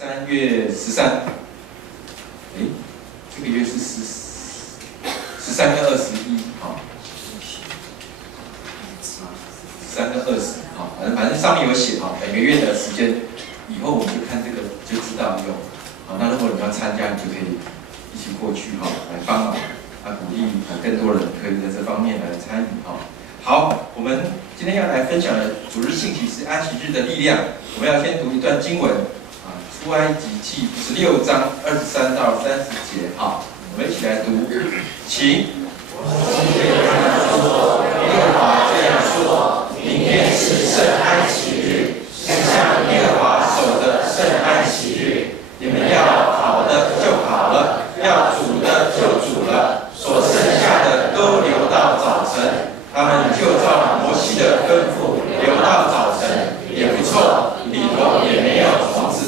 3月13，这个月是13跟21，好，13跟20，好，反正上面有写哈，每个月的时间，以后我们就看这个就知道有，好，那如果你要参加，你就可以一起过去哈，来帮忙，鼓励更多人可以在这方面来参与哈。好，我们今天要来分享的主日信息是安息日的力量。我们要先读一段经文出埃及记16章23到30节。好，我们一起来读，请。耶和华这样说：明天是圣安息日，是向耶和华守的圣安息日。你们要好的就好了，要煮的就煮了，所剩下的都留到早晨。他们就照摩西的吩咐留到早晨，也不错，里头也没有虫子。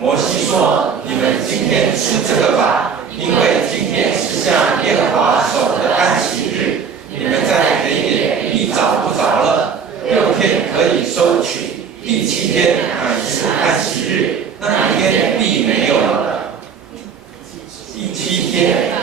摩西说：你们今天吃这个吧，因为今天是向耶和华守的安息日。你们再给点，必找不着了。6天可以收取，第7天乃是安息日，那一天必没有了。第7天，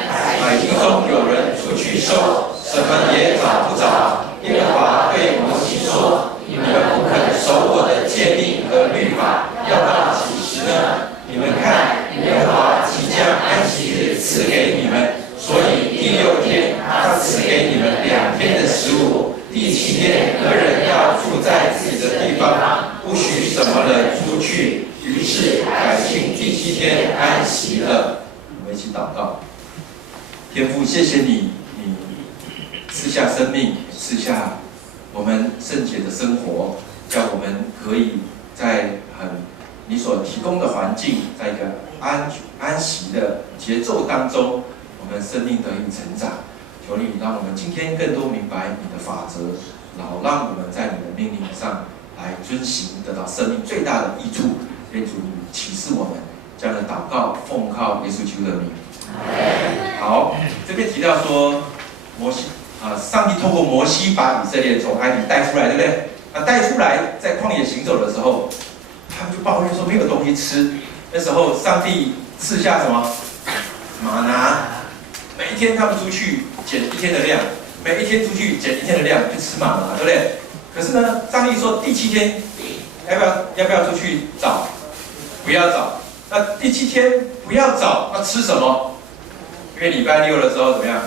百姓中有人出去收，什么也找不着。耶和华对摩西说：你们不肯守我的诫命和律法，要到几时呢？你们看，耶和华即将安息日赐给你们，所以第6天他赐给你们2天的食物。第7天，个人要住在自己的地方，不许什么人出去。于是百姓第7天安息了。我们一起祷告。天父，谢谢你，你赐下生命，赐下我们圣洁的生活，叫我们可以在你所提供的环境，在一个安息的节奏当中，我们生命得以成长。求你让我们今天更多明白你的法则，然后让我们在你的命令上来遵行，得到生命最大的益处。愿主你启示我们这样的祷告，奉靠耶稣基督的名。好，这边提到说上帝透过摩西把以色列从埃及带出来，对不对？那带出来在旷野行走的时候，他们就抱怨说没有东西吃。那时候上帝赐下什么？玛拿，每一天他们出去捡1天的量，每一天出去捡1天的量去吃玛拿，对不对？可是呢，上帝说第7天要不要出去找？不要找。那第7天不要找，那吃什么？因为礼拜6的时候怎么样？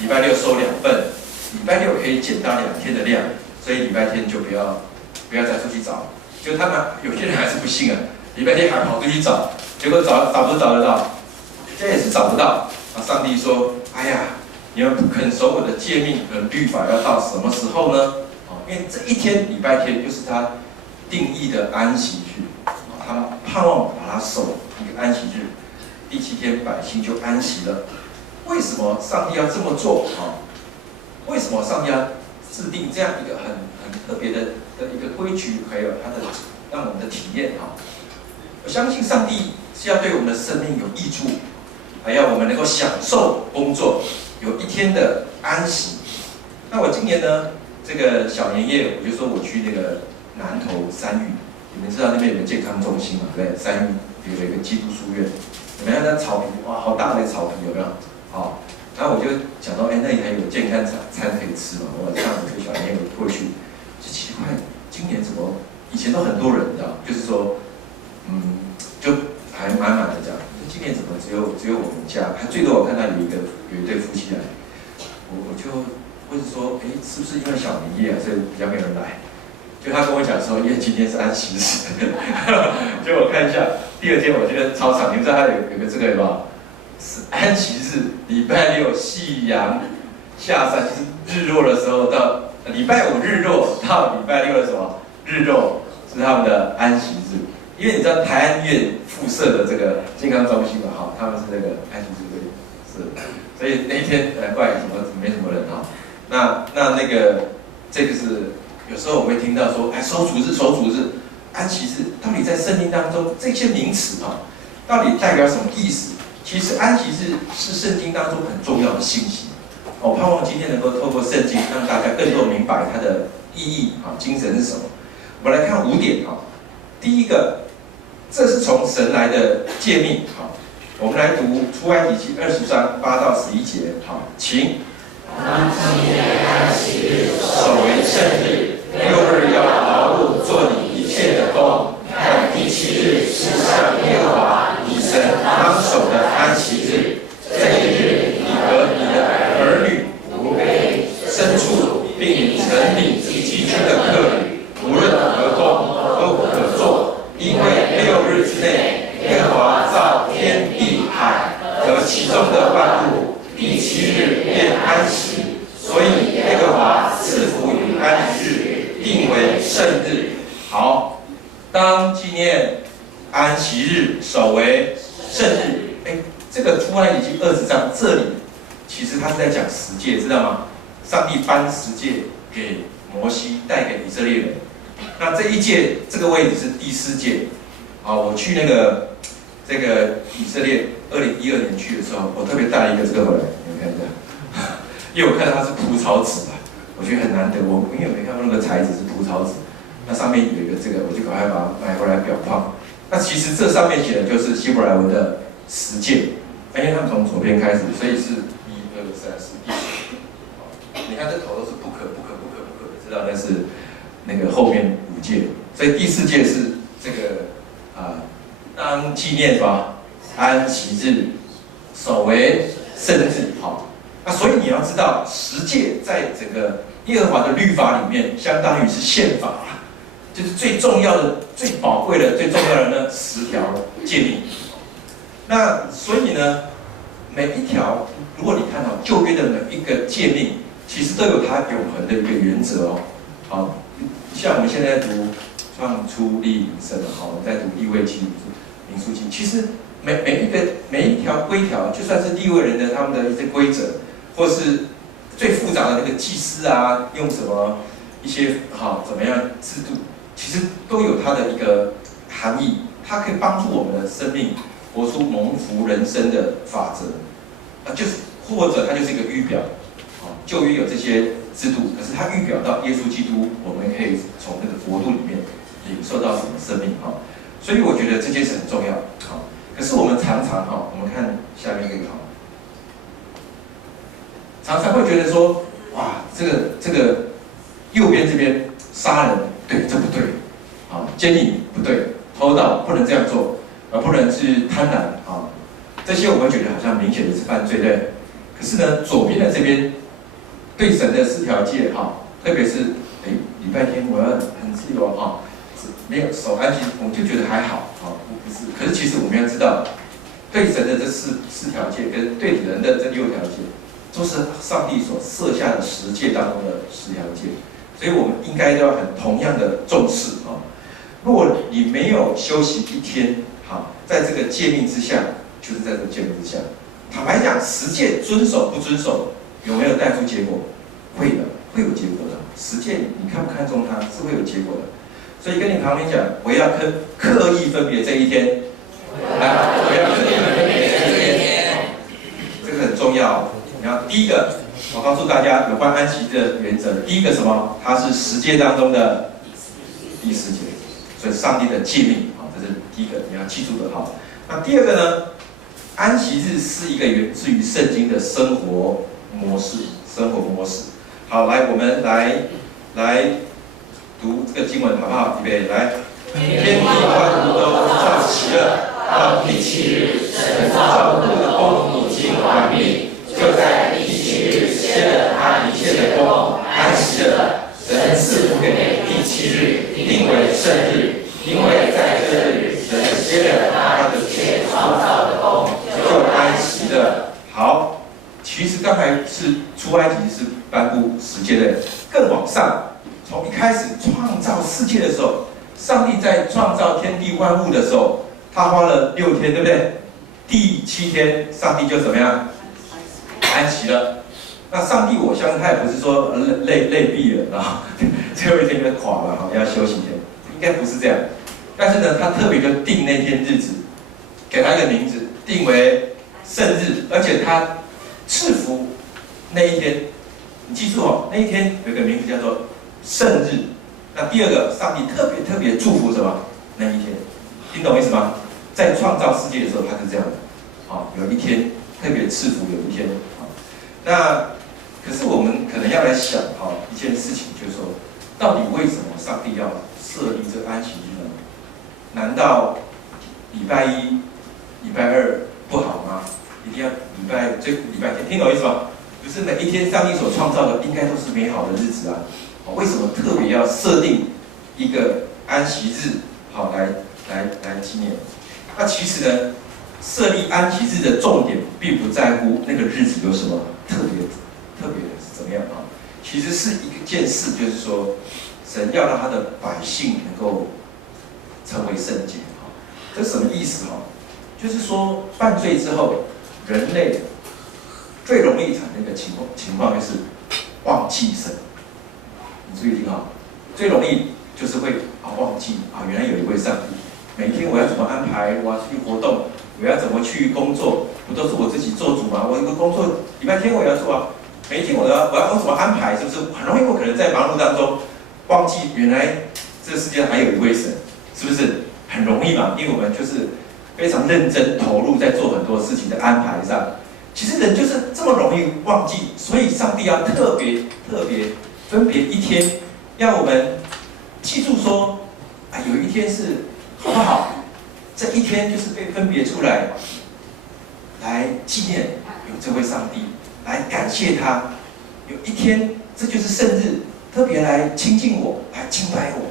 礼拜6收2份，礼拜6可以捡到2天的量，所以礼拜天就不要再出去找。就他们有些人还是不信啊，礼拜天还跑出去找，结果找不找得到？这也是找不到。上帝说：哎呀，你们不肯守我的诫命和律法，要到什么时候呢？因为这1天礼拜天就是他定义的安息日，他们盼望把它守一个安息日。第7天百姓就安息了。为什么上帝要这么做？为什么上帝要制定这样一个很特别的一个规矩，还有它的让我们的体验？我相信上帝是要对我们的生命有益处，还要我们能够享受工作，有1天的安息。那我今年呢，这个小年夜，我就说我去那个南投3育，你们知道那边有个健康中心嘛，对不对？3育有一个基督书院，你们看那草皮，哇，好大的草皮，有没有？好，然后我就想到，那里还有健康餐可以吃嘛？我上午这个小年夜我过去，就奇怪，今年怎么以前都很多人，你知道，就是说，就还满满的这样。今年怎么只有我们家？还最多我看到有一对夫妻来，我就问说，是不是因为小年夜所以比较没有人来？就他跟我讲说，因为今天是安息日。就我看一下，第2天我去操场，你们知道他有个这个有没有？是安息日，礼拜6夕阳下山，就是日落的时候到礼拜5日落到礼拜6的什么日落是他们的安息日。因为你知道台安院附设的这个健康中心嘛，他们是那个安息日是，所以那一天怪什么没什么人那个这个是有时候我会听到说，守主日、安息日，到底在圣经当中这些名词到底代表什么意思？其实安息日是圣经当中很重要的信息。我盼望今天能够透过圣经，让大家更多明白它的意义精神是什么。我们来看5点第一个，这是从神来的诫命。好，我们来读出埃及记20章8到11节。好，请。当纪念安息日，守为圣日，6日要劳碌，做你一切的工。但第7日是向耶和华你神当守的安息日。这一日，你和你的儿女、仆婢、牲畜，并城里寄居的客旅，无论何工都不可做，因为6日之内，耶和华造天地海和其中的万物，第7日便安息。所以耶和华赐福于安息日，定为圣日。好，当纪念安息日，守为圣日。这个出埃及记20章这里，其实他是在讲十诫，知道吗？上帝颁十诫给摩西，带给以色列人。那这一届这个位置是第4届。好，我去这个以色列2012年去的时候，我特别带了一个这个回来，你们看一下。因为我看到它是蒲草纸啊，我觉得很难得。因为我没看过那个材质是蒲草纸，那上面有一个这个，我就赶快把它买回来裱框。那其实这上面写的就是希伯来文的10诫，因为他们从左边开始，所以是1、2、3、4、第10。你看这头都是不可，知道那是那个后面5诫，所以第4诫是这个当纪念什么安息日，守为圣日。好。那所以你要知道，十诫在整个耶和华的律法里面，相当于是宪法啦，就是最重要的、最宝贵的、最重要的那10条诫命。那所以呢，每一条，如果你看到旧约的每一个诫命，其实都有它永恒的一个原则哦。好，像我们现在读创出利民生，好，我们在读利未记、民数记，其实每一条规条，就算是利未人的他们的一些规则。或是最复杂的那个祭司啊，用什么一些怎么样制度，其实都有它的一个含义，它可以帮助我们的生命活出蒙福人生的法则，就是或者它就是一个预表，旧约有这些制度，可是它预表到耶稣基督，我们可以从那个国度里面领受到什么生命所以我觉得这件事很重要可是我们常常我们看下面这个常常会觉得说，哇，这个右边这边杀人，对，这不对，奸淫不对，偷盗不能这样做，不能去贪婪这些我们觉得好像明显的是犯罪，对。可是呢，左边的这边对神的4条诫特别是礼拜天我要很自由没有守安息，我们就觉得还好不是。可是其实我们要知道，对神的这四条诫跟对人的这6条诫。都是上帝所设下的10诫当中的10条诫，所以我们应该都要很同样的重视如果你没有休息一天，在这个诫命之下，就是在这个诫命之下，坦白讲，10诫遵守不遵守，有没有带出结果？会的，会有结果的。10诫你看不看重它，是会有结果的。所以跟你旁边讲，我要刻意分别这一天，我要刻意分别这一天，这个很重要。然后第一个，我告诉大家有关安息的原则。第一个什么？它是10诫当中的第10诫，所以上帝的诫命这是第一个你要记住的那第二个呢？安息日是一个源自于圣经的生活模式。好，来我们来读这个经文好不好？预备，来，天地万物都造齐了，到第7日，神造物的工已经完毕。就在第7日歇了他一切的工，安息了。神赐福给第7日，定为圣日，因为在这日，神歇了他一切创造的工，就安息了。好，其实刚才是出埃及是颁布10诫的，更往上，从一开始创造世界的时候，上帝在创造天地万物的时候，他花了6天，对不对？第7天，上帝就怎么样？安息了。那上帝，我相信他也不是说累毙了最后一天就垮了要休息一天，应该不是这样。但是呢，他特别就定那天日子，给他一个名字，定为圣日，而且他赐福那一天。你记住那一天有个名字叫做圣日。那第二个，上帝特别祝福什么？那一天，听懂意思吗？在创造世界的时候，他是这样的，有一天特别赐福，有一天，那可是我们可能要来想，一件事情，就是说，到底为什么上帝要设立这个安息日呢？难道礼拜一、礼拜二不好吗？一定要礼拜天，听懂意思吗？不是每一天上帝所创造的应该都是美好的日子啊，为什么特别要设定一个安息日，来纪念？那其实呢，设立安息日的重点，并不在乎那个日子有什么特别的是怎么样啊？其实是一件事，就是说，神要让他的百姓能够成为圣洁啊。这什么意思哈？就是说，犯罪之后，人类最容易产生的情况就是忘记神。你注意听啊，最容易就是会忘记原来有一位上帝。每一天我要怎么安排？我要去活动，我要怎么去工作？不都是我自己做主吗？我一个工作礼拜天我也要做啊，每一天我怎么安排？是不是很容易？我可能在忙碌当中忘记原来这个世界还有一位神，是不是很容易嘛？因为我们就是非常认真投入在做很多事情的安排上。其实人就是这么容易忘记，所以上帝要特别分别一天，让我们记住说，有一天是好不好？这一天就是被分别出来，来纪念有这位上帝，来感谢他。有一天，这就是圣日，特别来亲近我，来敬拜我，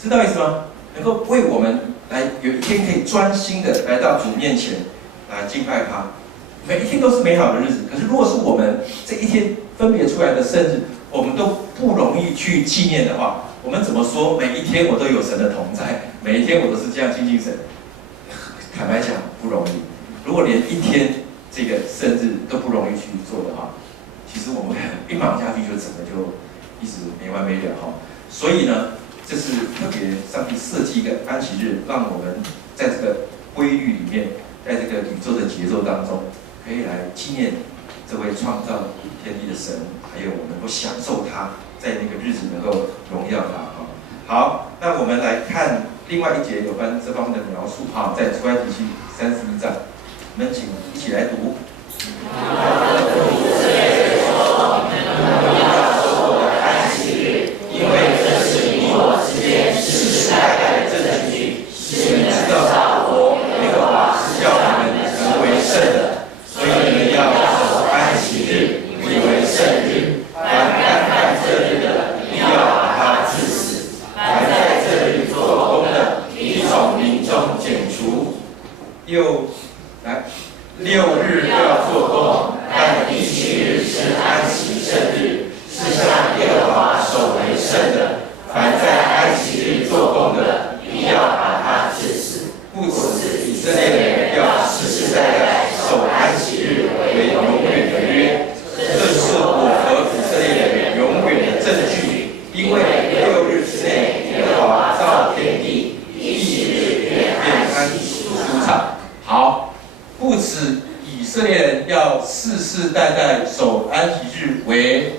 知道意思吗？能够为我们来有一天可以专心的来到主面前来敬拜他。每一天都是美好的日子，可是如果是我们这一天分别出来的圣日，我们都不容易去纪念的话，我们怎么说每一天我都有神的同在，每一天我都是这样亲近神？坦白讲不容易。如果连一天这个圣日都不容易去做的话，其实我们一忙下去就整个就一直没完没了哈。所以呢，这是特别上帝设计一个安息日，让我们在这个规律里面，在这个宇宙的节奏当中，可以来纪念这位创造天地的神，还有我们能够享受他在那个日子能够荣耀他。好，那我们来看另外一节有关这方面的描述在出埃及记31章，我们请一起来读。安息日，因为这是你我之间世世代代的证据，使你们知道我耶和华是叫你们成为圣的，所以你们要守安息日，以为圣日。凡干犯这日的，你要把他治死；凡在这日做工的，你从民中剪除。又来6日要做工，但第7日是安息圣日，是向耶和华守为圣的。凡在安息日做工的，你要把他治死。故此，以色列人要世世代代守安息日为永远的约，这是我和以色列人永远的证据。因为6日之内，耶和华造天地，第7日便安息舒畅。好，故此以色列人要世世代代守安息日为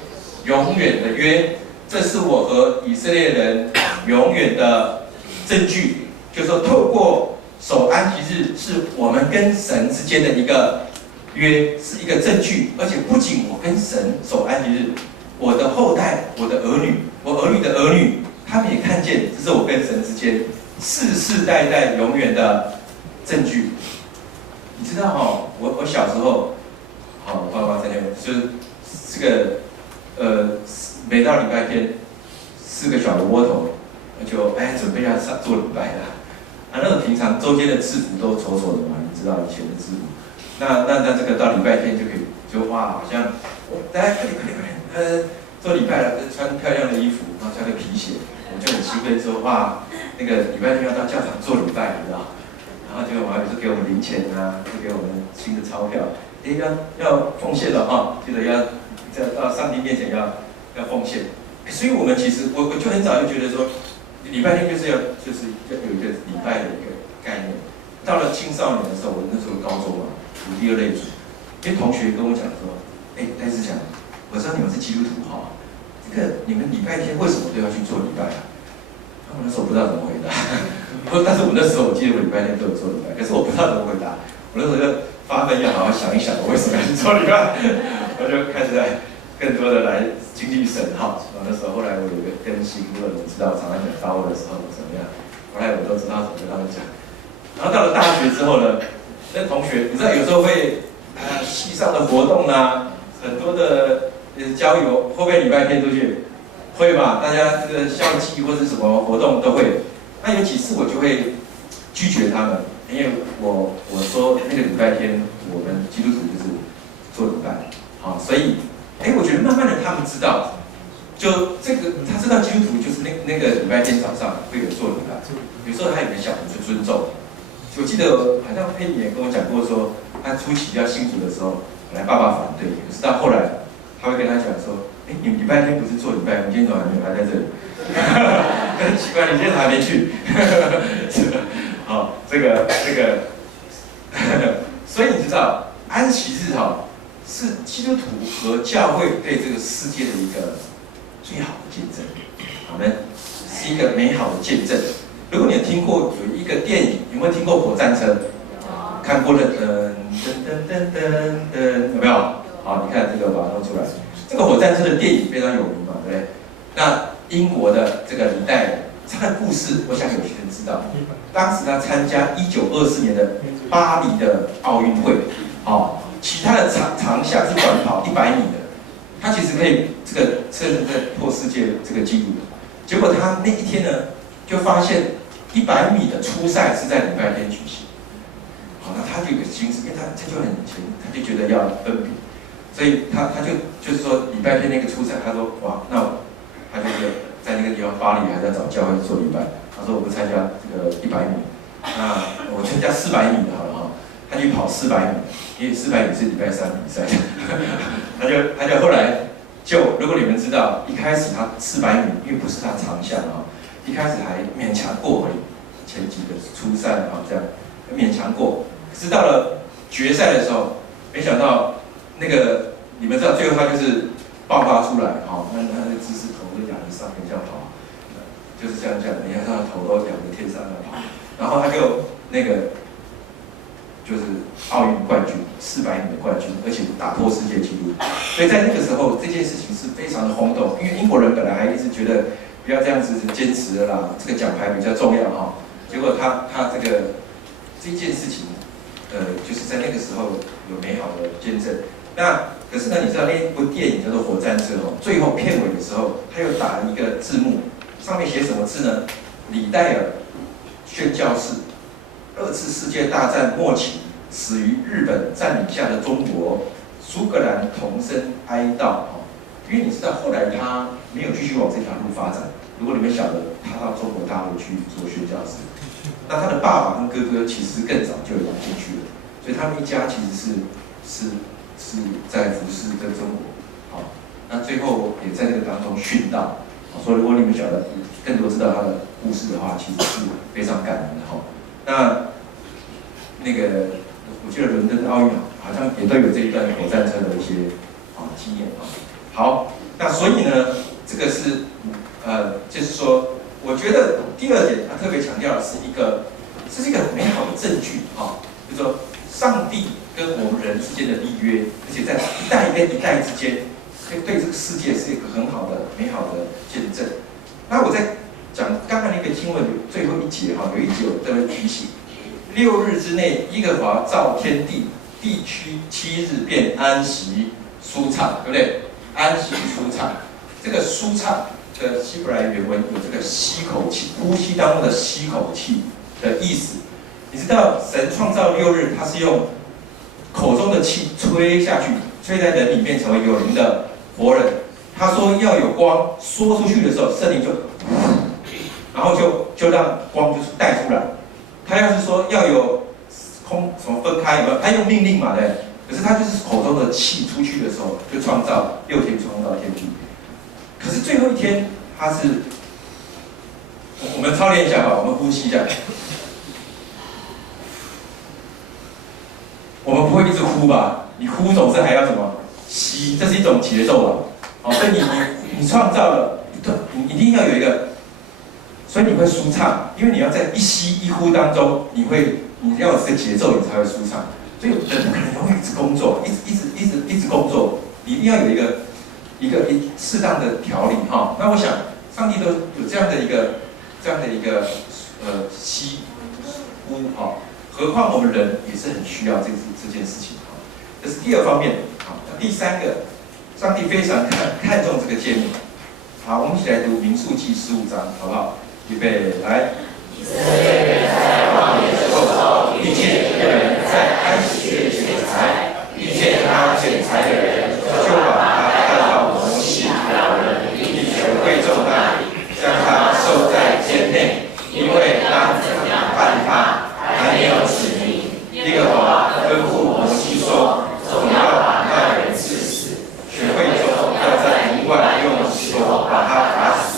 永远的约，这是我和以色列人永远的证据。就是说，透过守安息日，是我们跟神之间的一个约，是一个证据。而且不仅我跟神守安息日，我的后代、我的儿女、我儿女的儿女，他们也看见这是我跟神之间世世代代永远的证据。你知道我小时候，我爸爸在那边，就是这个每到礼拜天4个小的窝头，就准备要做礼拜了。那种平常周间的制服都丑丑的嘛，你知道以前的制服。那这个到礼拜天就可以，就哇，好像大家快点，做礼拜了，穿漂亮的衣服，然后穿个皮鞋，我就很兴奋说哇，那个礼拜天要到教堂做礼拜，你知道？然后结果马上就给我们零钱啊，就给我们新的钞票，要奉献了记得要到上帝面前要奉献。所以我们其实我就很早就觉得说，礼拜天就是要有一个礼拜的一个概念。到了青少年的时候，我那时候高中嘛，读第2类组，因为同学跟我讲说，戴志强，我知道你们是基督徒这个你们礼拜天为什么都要去做礼拜啊？我那时候不知道怎么回答。但是我那时候我记得我礼拜天都有做礼拜，可是我不知道怎么回答。我那时候就发奋要好好想一想，我为什么要去做礼拜，我就开始来更多的来经历神哈。那时候后来我有一个更新，如果你知道常常讲发问的时候怎么样，后来我都知道怎么跟他们讲。然后到了大学之后呢，那同学你知道有时候会系上的活动啊，很多的郊游，会不会礼拜天出去？会吧？大家这个校际或者什么活动都会。那有几次我就会拒绝他们，因为我说那个礼拜天我们基督徒就是做礼拜，好，所以我觉得慢慢的他们知道，就这个他知道基督徒就是那个礼拜天早上会有做礼拜，有时候他也没想去尊重。我记得好像佩妮也跟我讲过说，他初期要信主的时候，本来爸爸反对，可是到后来他会跟他讲说，你们礼拜天不是做礼拜，你今天怎么还没有来在这里？很奇怪，你今天还没去？好，这个，所以你知道安息日是基督徒和教会对这个世界的一个最好的见证，我们是一个美好的见证。如果你有听过有一个电影，有没有听过《火战车》？看过的有没有？好，你看这个把它弄出来。这个火战车的电影非常有名嘛，对不对？那英国的这个李戴尔，他的故事，我想有些人知道。当时他参加1924年的巴黎的奥运会，其他的长项是短跑100米的，他其实可以这个甚至在破世界这个纪录。结果他那一天呢，就发现100米的初赛是在礼拜天举行。好，那他就有个心思，因为他就很前，他就觉得要分比，所以他就是说礼拜天那个初赛，他说哇，那他就是在那个地方巴黎还在找教会做礼拜。他说我不参加这个100米，那我参加400米的好了哈。他去跑400米，因为400米是礼拜3比赛，他就后来如果你们知道，一开始他400米，因为不是他长项啊，一开始还勉强过而已，前几个初赛啊这样勉强过。可是到了决赛的时候，没想到那个你们知道，最后他就是爆发出来，那他的姿势头都仰着上面这样跑，就是这样，你看他的头都仰着天上在跑，然后他就那个就是奥运冠军，400米的冠军，而且打破世界纪录。所以在那个时候，这件事情是非常的轰动，因为英国人本来还一直觉得不要这样子坚持的啦，这个奖牌比较重要哈。结果他这件事情，就是在那个时候有美好的见证。那可是呢，你知道那部电影叫做《火战车》最后片尾的时候，他又打了一个字幕，上面写什么字呢？李戴尔宣教士，2次世界大战末期死于日本占领下的中国，苏格兰同声哀悼。因为你知道后来他没有继续往这条路发展。如果你们晓得，他到中国大陆去做宣教士，那他的爸爸跟哥哥其实更早就已经进去了，所以他们一家其实是在服侍在中国。那最后也在这个当中殉道。所以如果你们晓得更多知道他的故事的话，其实是非常感人的那个我记得伦敦奥运好像也都有这一段火战车的一些经验好，那所以呢，这个是就是说，我觉得第二点他特别强调的是这是一个很美好的证据就是说上帝跟我们人之间的立约，而且在一代跟一代之间，对这个世界是一个很好的美好的见证。那我在讲刚才那个经文最后一节有一节我特别提醒：6日之内，耶和华造天地，地区7日便安息舒畅，对不对？安息舒畅，这个舒畅的希伯来原文有这个吸口气，呼吸当中的吸口气的意思。你知道神创造6日，他是用口中的气吹下去，吹在人里面成为有灵的活人。他说要有光，说出去的时候，圣灵就，然后就让光就是带出来。他要是说要有空什么分开，有没有？他用命令嘛，对。可是他就是口中的气出去的时候，就创造6天创造天地。可是最后一天，他是，我们操练一下吧，我们呼吸一下。我们不会一直呼吧？你呼总是还要什么吸？这是一种节奏啊。所以你创造了，你一定要有一个所以你会舒畅，因为你要在一吸一呼当中，你要有这个节奏，你才会舒畅。所以人不可能永远一直工作，一直工作，你一定要有一个适当的调理哈。那我想，上帝都有这样的一个吸呼哈，何况我们人也是很需要这件事情哈。这是第二方面。好，那第三个，上帝非常看重这个诫命。好，我们一起来读民数记15章，好不好？预备，来。以色列人在旷野的时候，遇见一个人在安息日剪柴，遇见他剪柴的人，就把他带到摩西老人立全会众那里，将他收在监内，因为当怎样办他，还没有指明。耶和华吩咐摩西说，总要把那人治死，全会众要在营外用石头把他打死。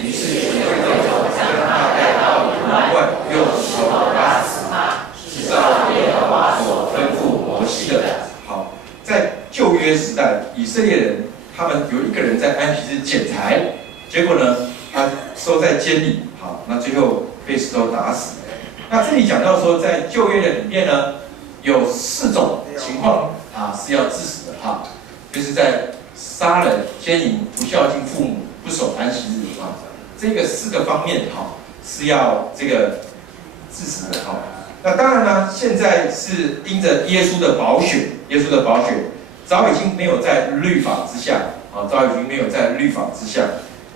于是全会众将他带到营外，用石头打死他，是照耶和华所吩咐摩西的。好，在旧约时代，以色列人他们有一个人在安息日剪柴，结果呢，他收在监里，好，那最后被石头打死。那这里讲到说，在旧约的里面呢，有4种情况是要致死的哈，就是在杀人、奸淫、不孝敬父母、不守安息日这个4个方面是要这个致死的哈。那当然呢，现在是因着耶稣的宝血，早已经没有在律法之下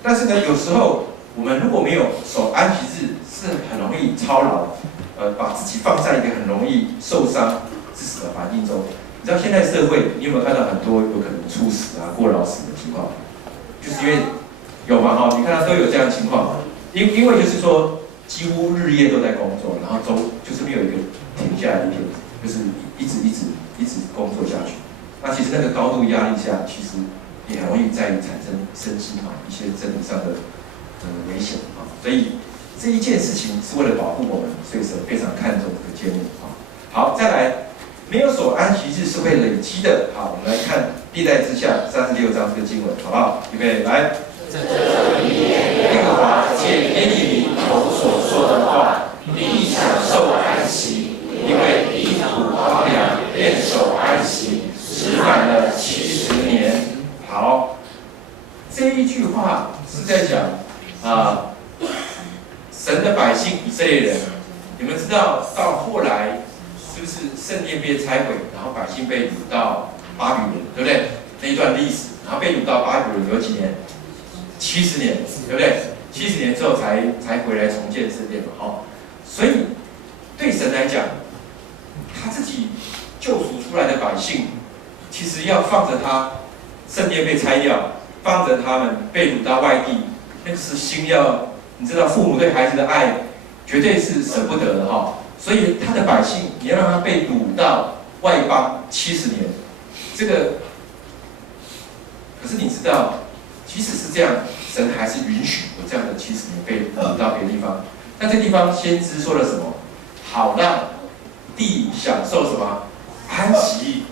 但是呢，有时候我们如果没有守安息日，是很容易操劳，把自己放在一个很容易受伤、致死的环境中。你知道现在社会，你有没有看到很多有可能猝死过劳死的情况？就是因为有嘛哈，你看到都有这样的情况，因为就是说几乎日夜都在工作，然后就是没有一个停下来的一天，就是一直工作下去。那其实那个高度压力下，其实也很容易产生身心一些生理上的危险所以这一件事情是为了保护我们，所以神非常看重这个诫命好，再来，没有守安息日是会累积的。好，我们来看历代志下36章这个经文，好不好？预备，来。耶和华借耶利米口所说的话，必享受安息，因为地土荒凉，便守安息，使满了70年。好，这一句话是在讲神的百姓以色列人，你们知道到后来是不是圣殿被拆毁，然后百姓被掳到巴比伦，对不对？那一段历史，然后被掳到巴比伦有几年？70年，对不对？70年之后才回来重建圣殿嘛，所以对神来讲，他自己救赎出来的百姓，其实要放着他圣殿被拆掉，放着他们被掳到外地，那个是心要，你知道父母对孩子的爱绝对是舍不得的所以他的百姓，你要让他被掳到外邦70年，这个，可是你知道，即使是这样，神还是允许有这样的70年被掳到别的地方。那这地方先知说了什么？好让地享受什么安息？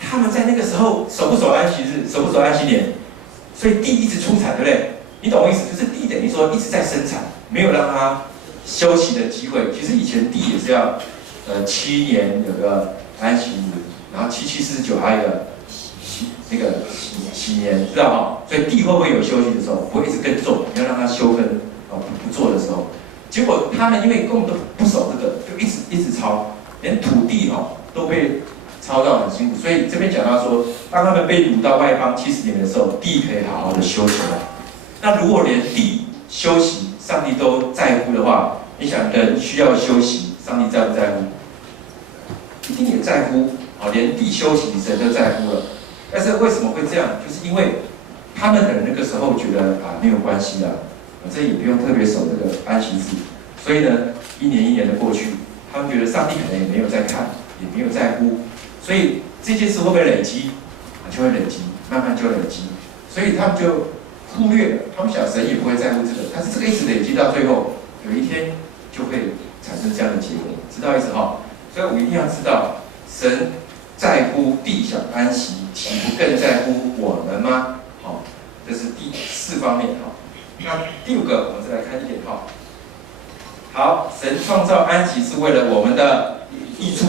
他们在那个时候守不守安息日，守不守安息年？所以地一直出产，对不对？你懂我意思？就是地等于说一直在生产，没有让它休息的机会。其实以前地也是要7年有个安息日，然后7749还有一个那个洗年，知道吗？所以地会不会有休息的时候？不会一直耕种，你要让它休耕不做的时候。结果他们因为根本都不守这个，就一直抄，连土地都被抄到很辛苦。所以这边讲到说，当他们被掳到外邦70年的时候，地可以好好的休息了。那如果连地休息，上帝都在乎的话，你想人需要休息，上帝在不在乎？一定也在乎。连地休息，神都在乎了。但是为什么会这样？就是因为他们可能那个时候觉得没有关系这也不用特别守这个安息日，所以呢，一年一年的过去，他们觉得上帝可能也没有在看，也没有在乎，所以这件事会不会累积？就会累积，慢慢就累积，所以他们就忽略了，他们想神也不会在乎这个，但是这个一直累积到最后，有一天就会产生这样的结果，知道意思所以我们一定要知道，神在乎地享安息，岂不更在乎我们吗？这是第4方面那第5个，我们再来看1点哈。好，神创造安息是为了我们的益处。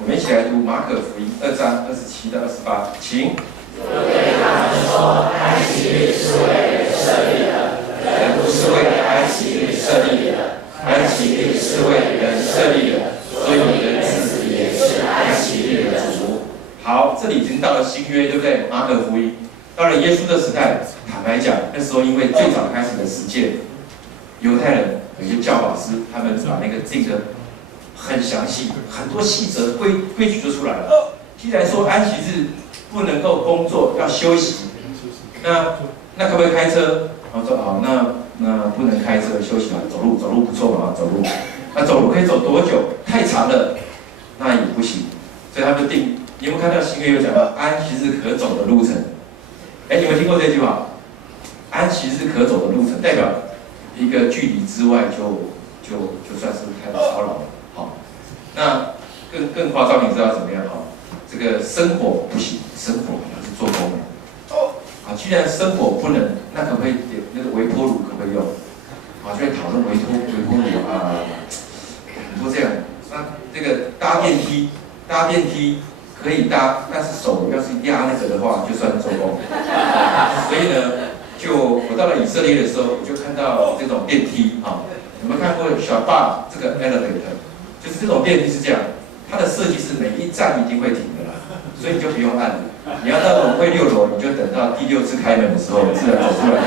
我们一起来读马可福音2章27到28，请。就对他们说，安息日是为人设立的，人不是为了安息日设立的，安息日是为人设立的，所以人子也是安息日的主。好，这里已经到了新约，对不对？马可福音到了耶稣的时代，坦白讲，那时候因为最早开始的实践，犹太人有些教法师，他们把那个定得很详细，很多细则规矩就出来了。既然说安息日不能够工作，要休息，那可不可以开车？然后说好，那不能开车，休息嘛，走路不错嘛，走路。那走路可以走多久？太长了，那也不行。所以他们定，你有没有看到新约有讲到安息日可走的路程？哎，你们听过这句话？安息日可走的路程，代表一个距离之外就算是太骚扰了。好，那更夸张，你知道怎么样？哈，这个生火不行，生火是做工的。啊，既然生火不能，那可不可以点那个微波炉？可不可以用？啊，就在讨论微波炉啊，很多这样。那这个搭电梯可以搭，但是手要是压那个的话，就算做工。所以呢，我到了以色列的时候，我就看到这种电梯啊，有没有看过小巴这个 elevator？ 就是这种电梯是这样，它的设计是每一站一定会停的啦，所以你就不用按了。你要到龙会6楼，你就等到第6次开门的时候，自然走出来。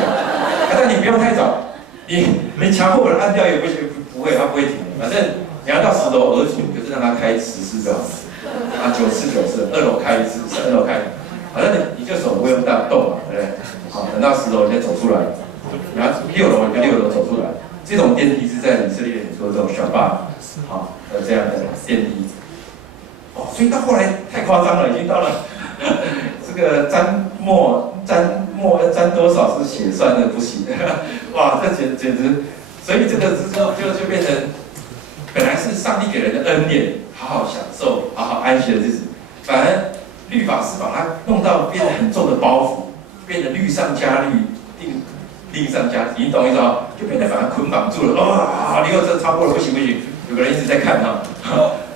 但你不用太早，你强迫人按掉也不会，它不会停。反正你要到10楼而处，你就是让它开10次就好。啊，9次，2楼开1次，3楼开，反正你就手不用动嘛，对不对？好，等到10楼你再走出来，然后6楼你就6楼走出来。这种电梯是在以色列很多这种小巴，好这样的电梯。哦，所以到后来太夸张了，已经到了这个沾多少是血栓的不行，哇，这简直，所以这个就变成本来是上帝给人的恩典，好好享受、好好安息的日子，反而律法师把它弄到变得很重的包袱，变得律上加律，令上加，你懂意思吗？就变得反而捆绑住了。哦，你又这超过了，不行，有个人一直在看哈。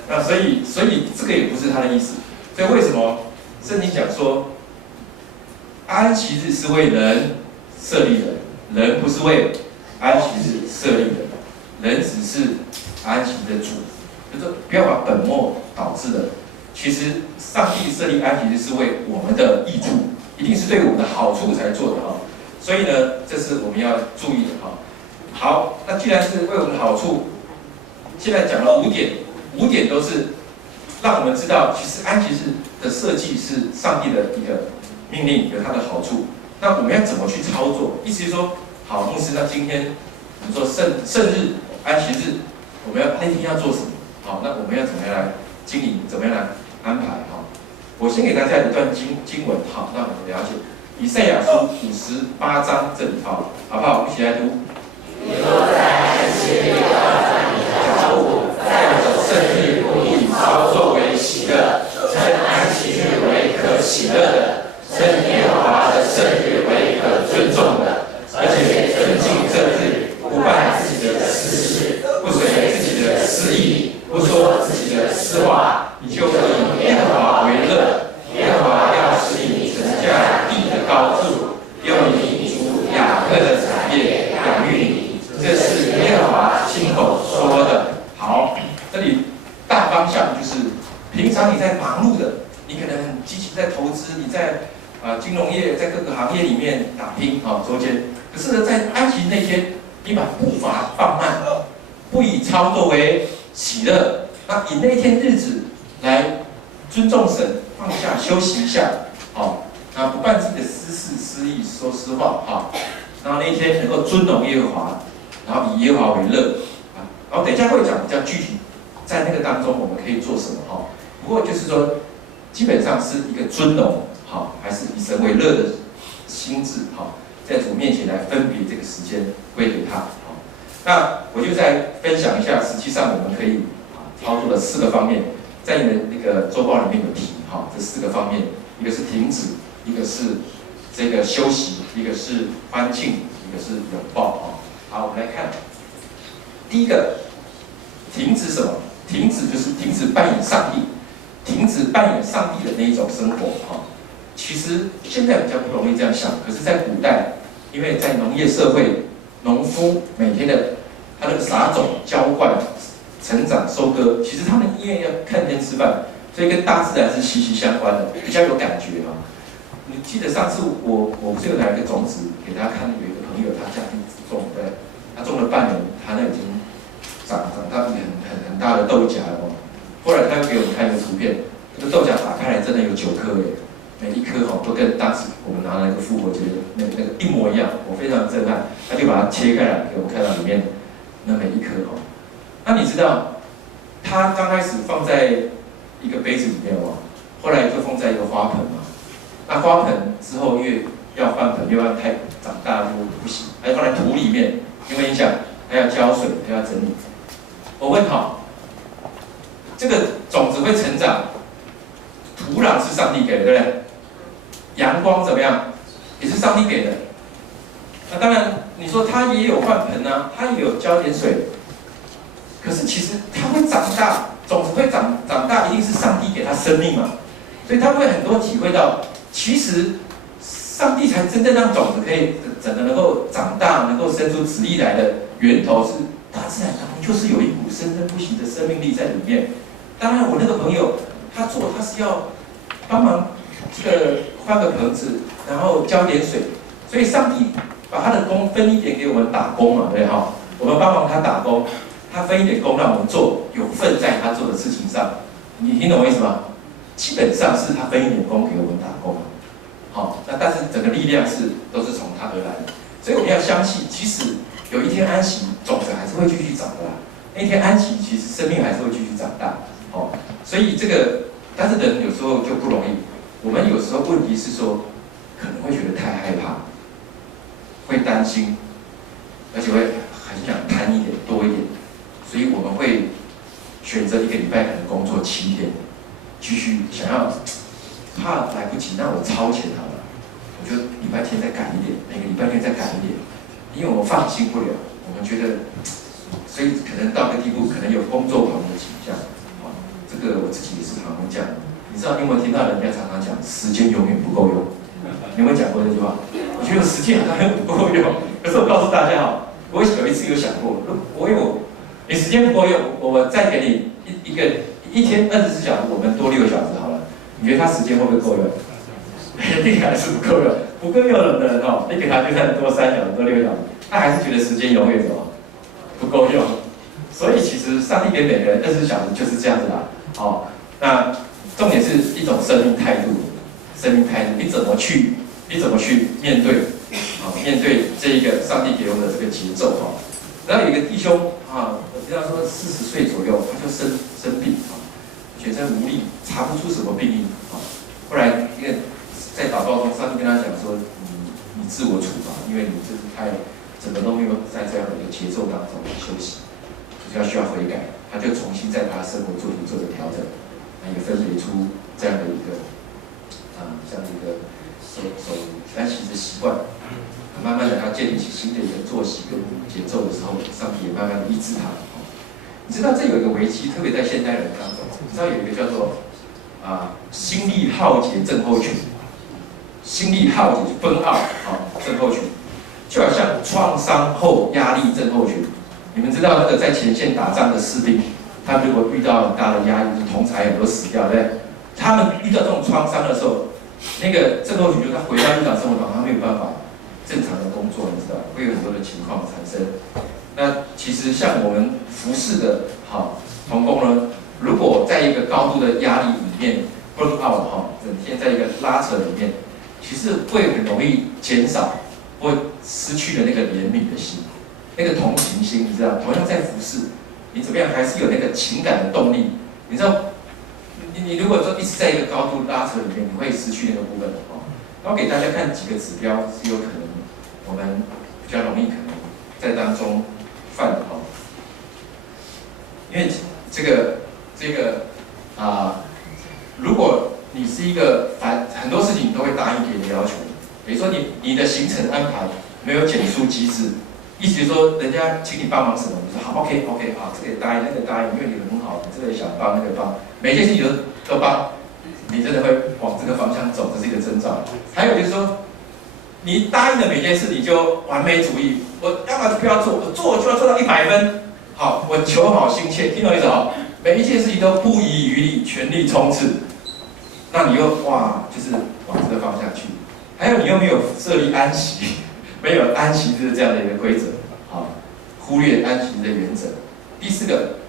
那所以这个也不是他的意思。所以为什么圣经讲说，安息日是为人设立的，人不是为安息日设立的，人只是安息的主，就是不要把本末倒置的。其实上帝设立安息日是为我们的益处，一定是对我们的好处才做的哈。所以呢，这是我们要注意的哈。好，那既然是为我们的好处，现在讲了5点都是让我们知道，其实安息日的设计是上帝的一个命令，有它的好处。那我们要怎么去操作？意思是说，好，牧师，那今天我们说圣日、安息日，我们那天要做什么？好，那我们要怎么样来经营？怎么样来安排？哈，我先给大家一段经文，好，让我们了解。以赛亚书58章这里，好不好？一起来读。你若在安息日要转你的脚步，在我的圣日不以操作为喜乐，称安息日为可喜乐的，称耶和华的圣日为可尊重的，而且尊敬这日，不办自己的私事，不随自己的私意，不说自己的私话，你就以耶和华为乐。耶和华要使你乘驾地的高处，用你主雅各的产业养育你，这是耶和华亲口说的。好，这里大方向就是，平常你在忙碌的，你可能很积极在投资，你在金融业，在各个行业里面打拼周间。可是呢，在安息那天，你把步伐放慢，不以操作为喜乐，那以那一天日子来尊重神，放下休息一下，好，那不办自己的私事私意，说实话，好，然后那一天能够尊荣耶和华，然后以耶和华为乐，然后等一下会讲比较具体，在那个当中我们可以做什么哈。不过就是说，基本上是一个尊荣，好，还是以神为乐的心智，好，在主面前来分别这个时间归给他，好。那我就再分享一下，实际上我们可以操作的4个方面。在你的那个周报里面有提，哈，这4个方面，一个是停止，一个是这个休息，一个是欢庆，一个是拥抱啊。好，我们来看，第一个，停止什么？停止就是停止扮演上帝，停止扮演上帝的那一种生活啊。其实现在比较不容易这样想，可是，在古代，因为在农业社会，农夫每天的他那个撒种、浇灌、成长、收割，其实他们因为要看天吃饭，所以跟大自然是息息相关的，比较有感觉啊。你记得上次我不是有拿一个种子给大家看，有一个朋友他家里种的，他种了半年，他那已经长到一个很大的豆荚了哦。后来他又给我们看一个图片，这个豆荚打开来真的有9颗耶，每一颗都跟当时我们拿那个复活节那个一模一样，我非常震撼。他就把它切开来给我们看到里面那每一颗哦。那你知道，他刚开始放在一个杯子里面哦，后来就放在一个花盆嘛。那花盆之后，因为要换盆，又要太长大就不行，还要放在土里面，因为你想还要浇水，还要整理。我问好，这个种子会成长，土壤是上帝给的，对不对？阳光怎么样，也是上帝给的。那当然，你说它也有换盆啊，它也有浇点水，可是其实它会长大，种子会长大，一定是上帝给它生命嘛，所以他会很多体会到。其实，上帝才真正让种子可以整个能够长大，能够生出籽粒来的源头是大自然当中就是有一股生生不息的生命力在里面。当然，我那个朋友他是要帮忙这个换个盆子，然后浇点水，所以上帝把他的工分一点给我们打工嘛，对哈？我们帮忙他打工，他分一点工让我们做，有份在他做的事情上。你听懂我意思吗？基本上是他分一点工给我们打工，好，那但是整个力量都是从他而来的，所以我们要相信，即使有一天安息，种子还是会继续长的啦。那一天安息，其实生命还是会继续长大，哦，所以这个，但是人有时候就不容易。我们有时候问题是说，可能会觉得太害怕，会担心，而且会很想贪一点多一点，所以我们会选择一个礼拜可能工作7天。继续想要，怕来不及，那我超前好了，我就礼拜天再赶一点，每个礼拜天再赶一点，因为我们放心不了，我们觉得，所以可能到个地步，可能有工作狂的倾向，啊，这个我自己也是常常讲，你知道你有没有听到人家常常讲时间永远不够用？你有没有讲过这句话？我觉得时间好像不够用，可是我告诉大家哈，我有一次有想过，你时间不够用，我再给你一天24小时，我们多6个小时好了。你觉得他时间会不会够用？肯定还是不够用。不够用的人哦，你给他就算多3小时、多6个小时，他还是觉得时间永远什么不够用。所以其实上帝给每个人24小时就是这样子啦。哦，那重点是一种生命态度，你怎么去面对？面对这一个上帝给我们的这个节奏哈。然后有一个弟兄啊，我听他说40岁左右他就生病啊。全身无力，查不出什么病因啊。后来因为在祷告中，上帝跟他讲说，你自我处罚，因为你这是整个都没有在这样的一个节奏当中休息，就是需要悔改。他就重新在他生活作息做了调整，也分别出这样的一个这样的一个手安息的习惯。慢慢的，他建立起新的一个作息跟节奏的时候，上帝也慢慢的医治他。你知道这有一个危机，特别在现代人当中，你知道有一个叫做心力耗竭症候群，心力耗竭分耗症候群，就好像创伤后压力症候群。你们知道那个在前线打仗的士兵，他们如果遇到很大的压力，同才很多死掉，对不对？他们遇到这种创伤的时候，那个症候群就是他回到日常生活中，他没有办法正常的工作，你知道，会有很多的情况产生。那其实像我们服侍的同工呢，如果在一个高度的压力里面burn out整天在一个拉扯里面，其实会很容易减少，会失去了那个怜悯的心，那个同情心，你知道，同样在服侍，你怎么样还是有那个情感的动力，你知道，你如果说一直在一个高度拉扯里面，你会失去那个部分然后给大家看几个指标，是有可能我们比较容易可能在当中犯的因为这个如果你是一个很多事情你都会答应别人的要求，比如说你的行程安排没有减数机制，意思就是说人家请你帮忙什么，你说好 OK 好，这个也答应，那个答应，因为你很好，你这个也想帮，那个帮，每件事情都帮，你真的会往这个方向走，这是一个征兆。还有就是说，你答应的每件事你就完美主义，我要么就不要做，我做就要做到100分，好，我求好心切，听懂意思好？每一件事情都不遗余力，全力冲刺，那你又哇，就是往这个方向去。还有你又没有设立安息，没有安息日这样的一个规则，好，忽略安息日的原则。第4个，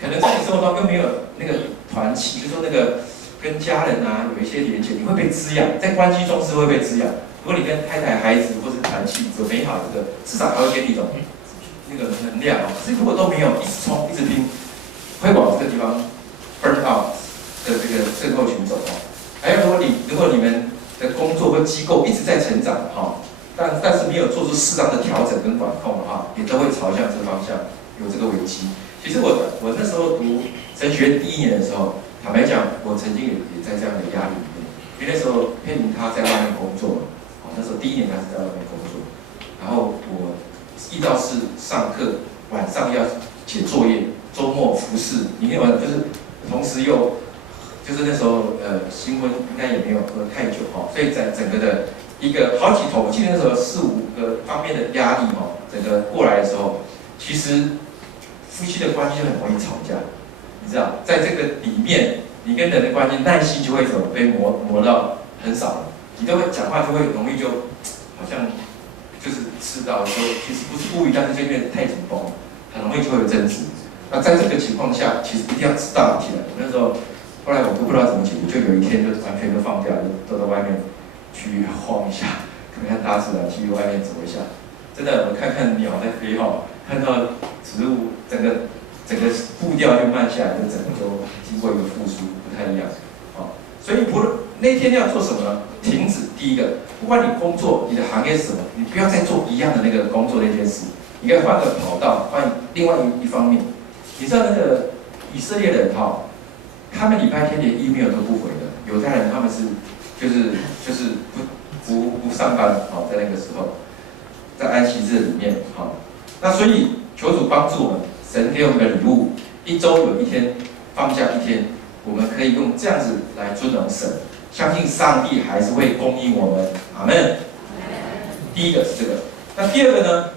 可能在你生活中又没有那个团契，就是说那个跟家人啊有一些连接，你会被滋养，在关系中是会被滋养。如果你跟太太、孩子或是团契有美好的，至少还会给你一种那个能量哦。可是如果都没有，一直冲，一直拼，会往这个地方 burn out 的这个症候群走哦。还有如果你们的工作或机构一直在成长哈，但是没有做出适当的调整跟管控的话，也都会朝向这个方向有这个危机。其实我那时候读神学院第1年的时候，坦白讲，我曾经也在这样的压力里面。因为那时候佩妮她在外面工作，那时候第1年她是在外面工作，然后我1到4上课，晚上要写作业，周末服侍，里面就是同时又就是那时候新婚应该也没有喝太久哦，所以在整个的一个好几头，我记得那时候4、5个方面的压力哦，整个过来的时候，其实夫妻的关系就很容易吵架，你知道，在这个里面，你跟人的关系耐心就会怎么被磨到很少了，你都会讲话就会容易就好像就是吃到说其实不是故意，但是就因为太紧绷，很容易就会有争执。那在这个情况下，其实一定要知道起来。那时候后来我都不知道怎么解决，就有一天就完全就放掉，就都到外面去晃一下，看看大自然，去外面走一下。真的，我看看鸟在飞哈，看到植物整个步调就慢下来，就整个就经过一个复苏，不太一样。好，所以那天要做什么呢？停止。第一个，不管你工作，你的行业是什么，你不要再做一样的那个工作那件事，你可以换个跑道，换另外一方面。你知道那个以色列人哈，他们礼拜天连 email 都不回的，犹太人他们是就是不上班，好，在那个时候，在安息日里面，好，那所以求主帮助我们，神给我们的礼物，1周有1天放假1天，我们可以用这样子来尊荣神，相信上帝还是会供应我们，阿们。第一个是这个，那第2个呢？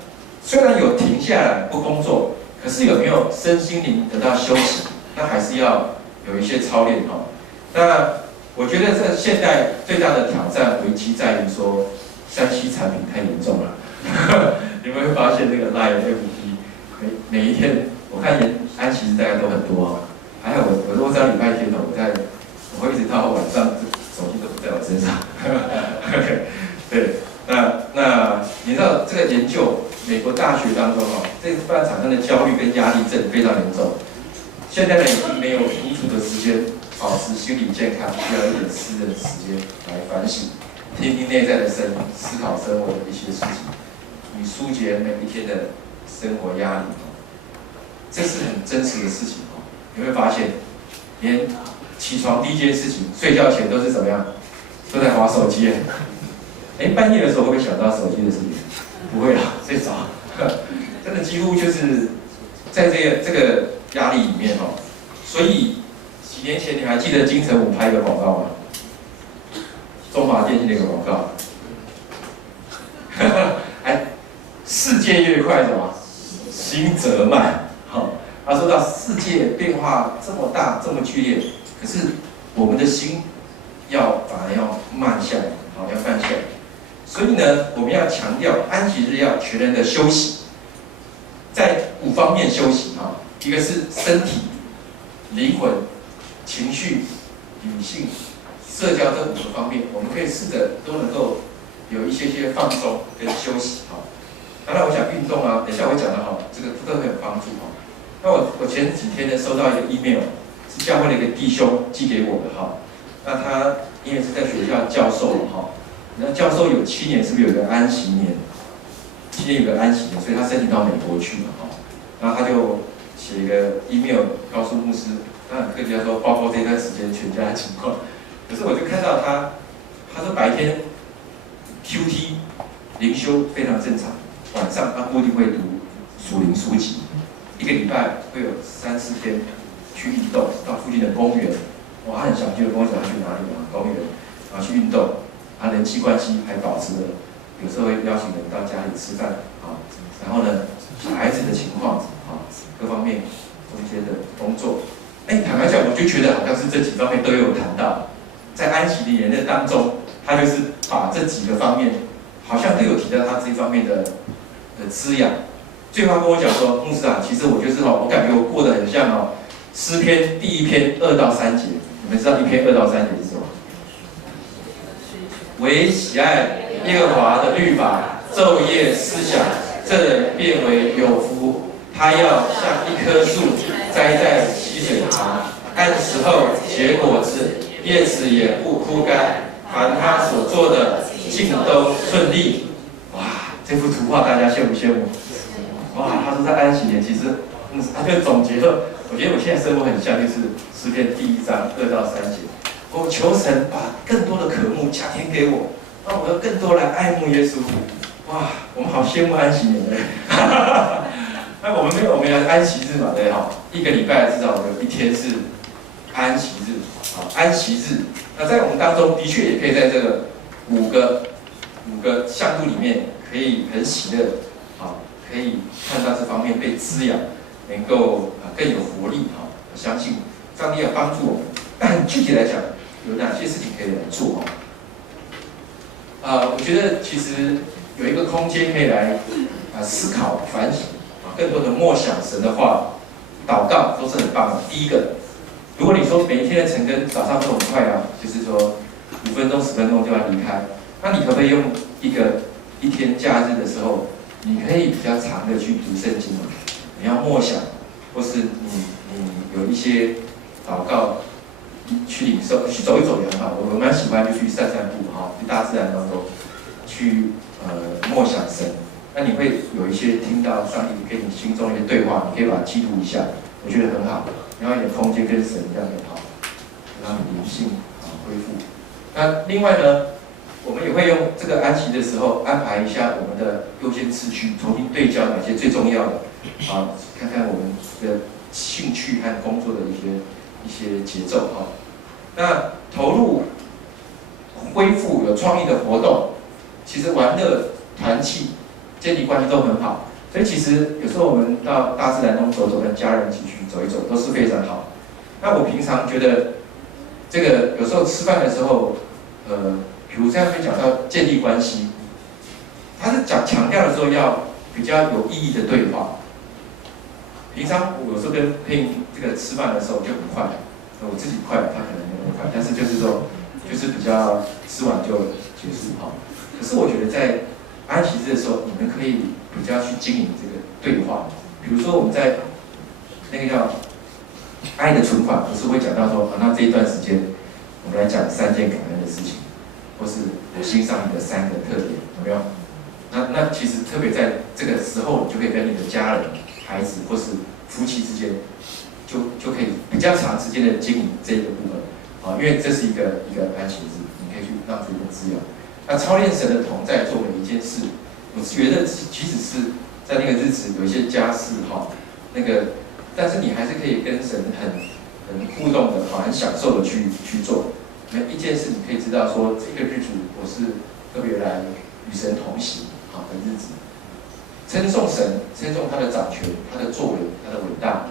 虽然有停下来不工作，可是有没有身心灵得到休息？那还是要有一些操练哈。那我觉得这现代最大的挑战危机在于说，3C 产品太严重了。你们会发现这个 Line、FB 每一天，我看安息日大家都很多哈。还有我如果在礼拜天我会一直到晚上，手机都不在我身上。对，那你知道这个研究，美国大学当中哈，这半场上的焦虑跟压力症非常严重。现在人已经没有独处的时间，保持心理健康，需要一点私人时间来反省，听听内在的声音，思考生活的一些事情，以疏解每一天的生活压力。这是很真实的事情哦。你会发现，连起床第一件事情，睡觉前都是怎么样？都在滑手机。半夜的时候会不会想到手机的事情？不会啦，睡着。真的几乎就是在这个压力里面哦。所以几年前你还记得金城武拍一个广告吗？中华电信的一个广告。世界越快什么？心则慢。好，他说到世界变化这么大，这么剧烈，可是我们的心反而要慢下来，好，要慢下来。所以呢，我们要强调安息日要全人的休息，在5方面休息哈，一个是身体、灵魂、情绪、理性、社交这5个方面，我们可以试着都能够有一些放松跟休息哈。当然，我想运动啊，等一下我讲的哈，这个都很有帮助哈。那我前几天呢收到一个 email， 是教会的一个弟兄寄给我的哈。那他因为是在学校教授哈，那教授有7年，是不是有个安息年？7年有个安息年，所以他申请到美国去了哈。然后他就写一个 email 告诉牧师，他很客气，他说报告这段时间全家的情况。可是我就看到他说白天 QT 灵修非常正常，晚上他固定会读属灵书籍，一个礼拜会有3、4天去运动，到附近的公园，他很详细的跟我讲他去哪里啊，公园，然后去运动，人际关系还保持了，有时候会邀请人到家里吃饭啊，然后呢，小孩子的情况啊，各方面中间的工作，坦白讲，我就觉得好像是这几方面都有谈到，在安息年的当中，他就是把这几个方面，好像都有提到他这一方面的滋养。最后他跟我讲说，牧师啊，其实我就是我感觉我过得很像诗篇第1篇2到3节，你们知道1篇2到3节是什么？唯喜爱耶和华的律法，昼夜思想，这人变为有福。他要像一棵树栽在溪水旁，按时候结果子，叶子也不枯干。凡他所做的，尽都顺利。哇，这幅图画大家羡不羡慕？哇，他说在安息年，其实他就总结了，我觉得我现在生活很像，就是诗篇第1章2到3节。我求神把更多的渴慕加添给我，让我要更多来爱慕耶稣。哇，我们好羡慕安息年哎！那我们没有，我们要安息日嘛，对哈，一个礼拜至少有1天是安息日，安息日。那在我们当中，的确也可以在这个五个向度里面，可以很喜乐，可以看到这方面被滋养，能够更有活力，我相信上帝要帮助我们。但具体来讲，有哪些事情可以来做？我觉得其实有一个空间可以来思考、反省，更多的默想神的话，祷告都是很棒的。第一个，如果你说每一天的晨更早上都很快就是说5分钟、10分钟就要离开，那你可不可以用一天假日的时候，你可以比较长的去读圣经你要默想，或是你有一些祷告去领受，去走一走也很好。我蛮喜欢就去散步去大自然当中去默想神。那你会有一些听到上帝给你心中的一些对话，你可以把它记录一下，我觉得很好。然后有点空间跟神这样的让你灵性恢复。那另外呢，我们也会用这个安息的时候安排一下我们的优先次序，重新对焦哪些最重要的看看我们的兴趣和工作的一些节奏那投入恢复有创意的活动，其实玩乐、团契、建立关系都很好。所以其实有时候我们到大自然中走走，跟家人一起去走一走，都是非常好。那我平常觉得，这个有时候吃饭的时候，比如这样会讲到建立关系，他是强调的时候要比较有意义的对话。平常我有时候跟佩莹这个吃饭的时候就很快，我自己快，他可能没那么快，但是就是说，就是比较吃完就结束可是我觉得在安息日的时候，你们可以比较去经营这个对话。比如说我们在那个叫爱的存款，不是会讲到说，那这一段时间我们来讲3件感恩的事情，或是我欣赏你的3个特点，有没有？那其实特别在这个时候，你就可以跟你的家人、孩子或是夫妻之间，就可以比较长时间的经营这个部分因为这是一个安息日，你可以去让自己的滋养。那操练神的同在做每一件事，我觉得即使是在那个日子有一些家事但是你还是可以跟神很互动的很享受的去做每一件事。你可以知道说，这个日子我是特别来与神同行的日子，称颂神，称颂他的掌权、他的作为、他的伟大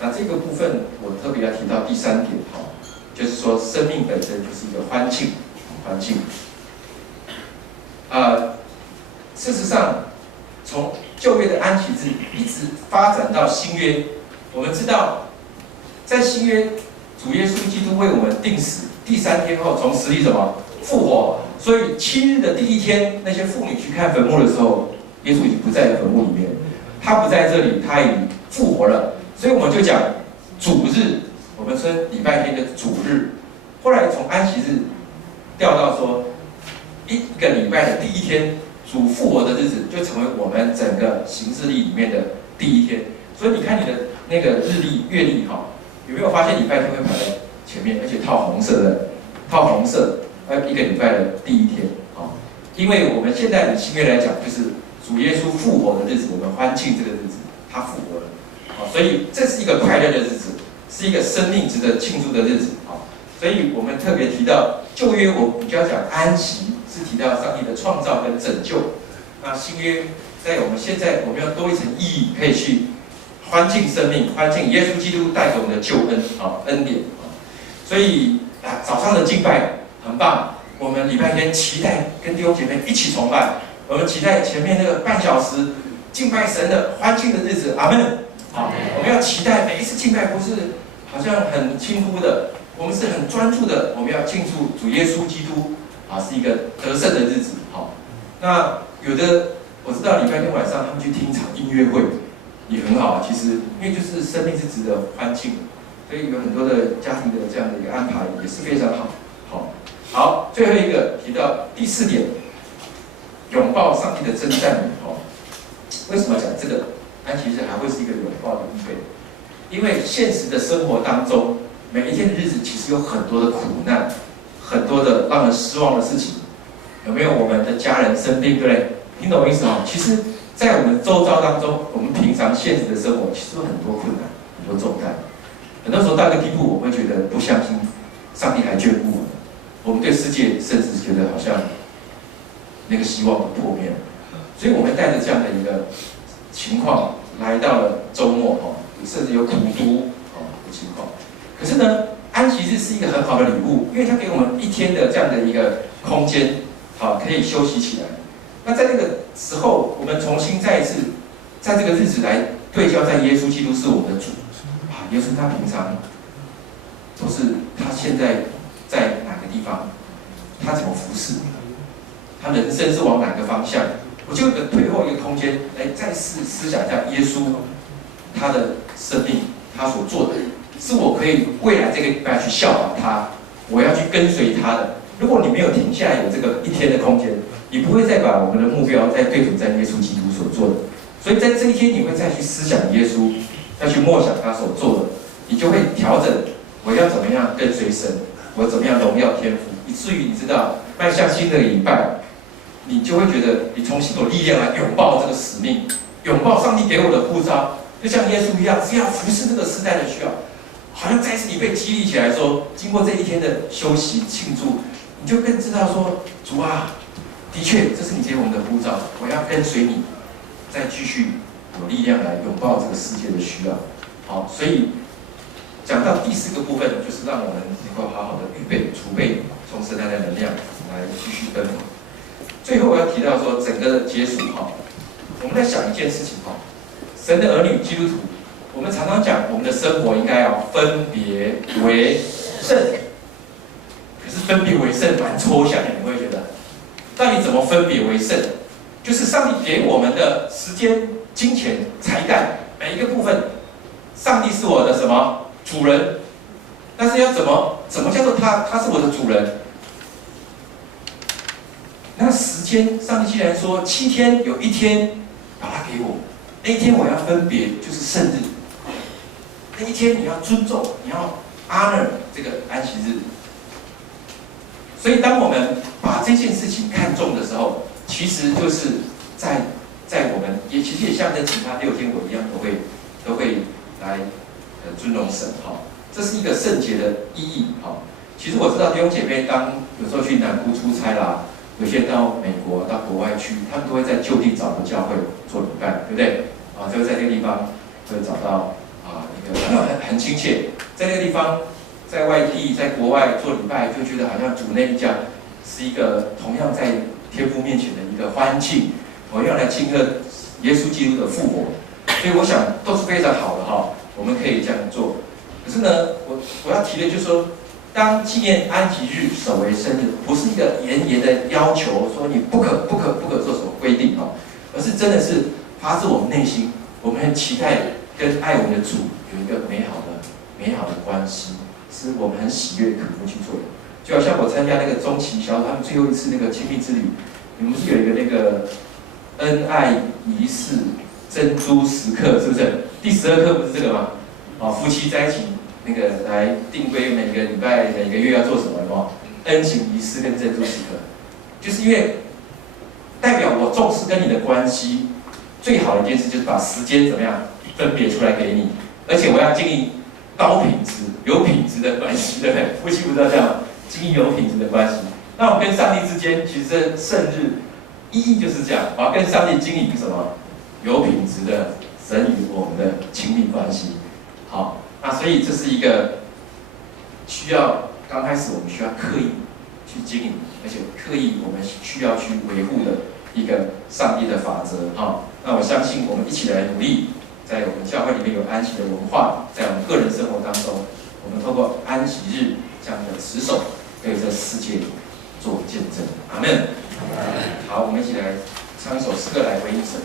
那这个部分我特别要提到第3点就是说生命本身就是一个欢庆。事实上，从旧约的安息日一直发展到新约，我们知道，在新约，主耶稣基督为我们定死，第3天后从死里复活。所以7日的第1天，那些妇女去看坟墓的时候，耶稣已经不在坟墓里面，他不在这里，他已经复活了。所以我们就讲主日，我们称礼拜天的主日。后来从安息日调到说，一个礼拜的第1天，主复活的日子就成为我们整个行事历里面的第1天。所以你看你的那个日历、月历有没有发现礼拜天会排在前面，而且套红色，一个礼拜的第1天因为我们现在以新约来讲，就是主耶稣复活的日子，我们欢庆这个日子，他复活了，所以这是一个快乐的日子，是一个生命值得庆祝的日子，所以我们特别提到旧约，我比较讲安息，是提到上帝的创造跟拯救。那新约在我们现在，我们要多一层意义，可以去欢庆生命，欢庆耶稣基督带给我们的救恩，恩典。所以早上的敬拜很棒，我们礼拜天期待跟弟兄姐妹一起崇拜，我们期待前面那个半小时敬拜神的欢庆的日子，阿门。好，我们要期待每一次敬拜不是好像很轻忽的，我们是很专注的，我们要庆祝主耶稣基督是一个得胜的日子。好，那有的我知道礼拜天晚上他们去听一场音乐会也很好，其实因为就是生命是值得欢庆的。所以有很多的家庭的这样的一个安排也是非常好。好，最后一个提到第4点，拥抱上帝的真善美。为什么讲这个？安息日还会是一个拥抱的预备？因为现实的生活当中，每一天的日子其实有很多的苦难，很多的让人失望的事情。有没有我们的家人生病，对不对？听懂我意思吗？其实，在我们周遭当中，我们平常现实的生活其实有很多困难，很多重担。很多时候到一个地步，我会觉得不相信上帝还眷顾我们，我们对世界甚至觉得好像那个希望都破灭了。所以我们带着这样的一个情况来到了周末，甚至有苦读的情况。可是呢，安息日是一个很好的礼物，因为它给我们一天的这样的一个空间，可以休息起来。那在那个时候，我们重新再一次在这个日子来对焦，在耶稣基督是我们的主。耶稣他平常都是他现在在哪个地方，他怎么服侍，他人生是往哪个方向？我就退后一个空间来再次思想一下耶稣他的生命，他所做的，是我可以未来这个礼拜去效仿他，我要去跟随他的。如果你没有停下来有这个一天的空间，你不会再把我们的目标再对准在耶稣基督所做的。所以在这一天，你会再去思想耶稣。要去默想他所做的，你就会调整我要怎么样跟随神，我怎么样荣耀天父，以至于你知道迈向新的礼拜，你就会觉得你重新有力量来拥抱这个使命，拥抱上帝给我的呼召，就像耶稣一样，只要服侍这个时代的需要，好像再次你被激励起来说，经过这一天的休息庆祝，你就更知道说，主啊，的确这是你给我们的呼召，我要跟随你，再继续有力量来拥抱这个世界的需要。好，所以讲到第4个部分，就是让我们能够好好的预备、储备从神来的能量来继续奔跑。最后我要提到说，整个的结束我们在想一件事情神的儿女基督徒，我们常常讲我们的生活应该要分别为圣，可是分别为圣蛮抽象的，你会觉得到底怎么分别为圣？就是上帝给我们的时间、金钱、才干，每一个部分，上帝是我的什么主人？但是要怎么叫做他是我的主人？那时间，上帝既然说7天有1天把它给我，那一天我要分别就是圣日，那一天你要尊重，你要 honor 这个安息日。所以当我们把这件事情看重的时候，其实就是在我们其实也像跟其他6天我一样，都会来尊荣神这是一个圣洁的意义其实我知道弟兄姐妹当有时候去南部出差啦，有些人到美国到国外去，他们都会在就地找个教会做礼拜，对不对？就会在这个地方会找到一个很亲切，在那个地方，在外地在国外做礼拜，就觉得好像主内一家是一个同样在天父面前的一个欢庆，同样来庆贺耶稣基督的复活，所以我想都是非常好的我们可以这样做。可是呢，我要提的就是说，当纪念安息日守为圣日，不是一个严的要求，说你不可做什么规定而是真的是发自我们内心，我们很期待跟爱我们的主有一个美好的关系，是我们很喜悦可能去做的。就好像我参加那个中期小组，他们最后一次那个亲密之旅，你们是有一个那个恩爱仪式珍珠时刻，是不是？第12课不是这个吗？夫妻在一起那个来定规每个礼拜每个月要做什么恩情仪式跟珍珠时刻，就是因为代表我重视跟你的关系。最好的一件事就是把时间怎么样分别出来给你，而且我要经营高品质、有品质的关系，对不对？夫妻不是要这样吗？经营有品质的关系。那我们跟上帝之间，其实圣日意义就是这样，我要跟上帝经营什么有品质的神与我们的亲密关系。好，那所以这是一个需要刚开始我们需要刻意去经营，而且刻意我们需要去维护的一个上帝的法则。哈，那我相信我们一起来努力，在我们教会里面有安息的文化，在我们个人生活当中，我们透过安息日这样的持守，对这世界做见证。阿门。好，我们一起来唱一首诗歌来回应神。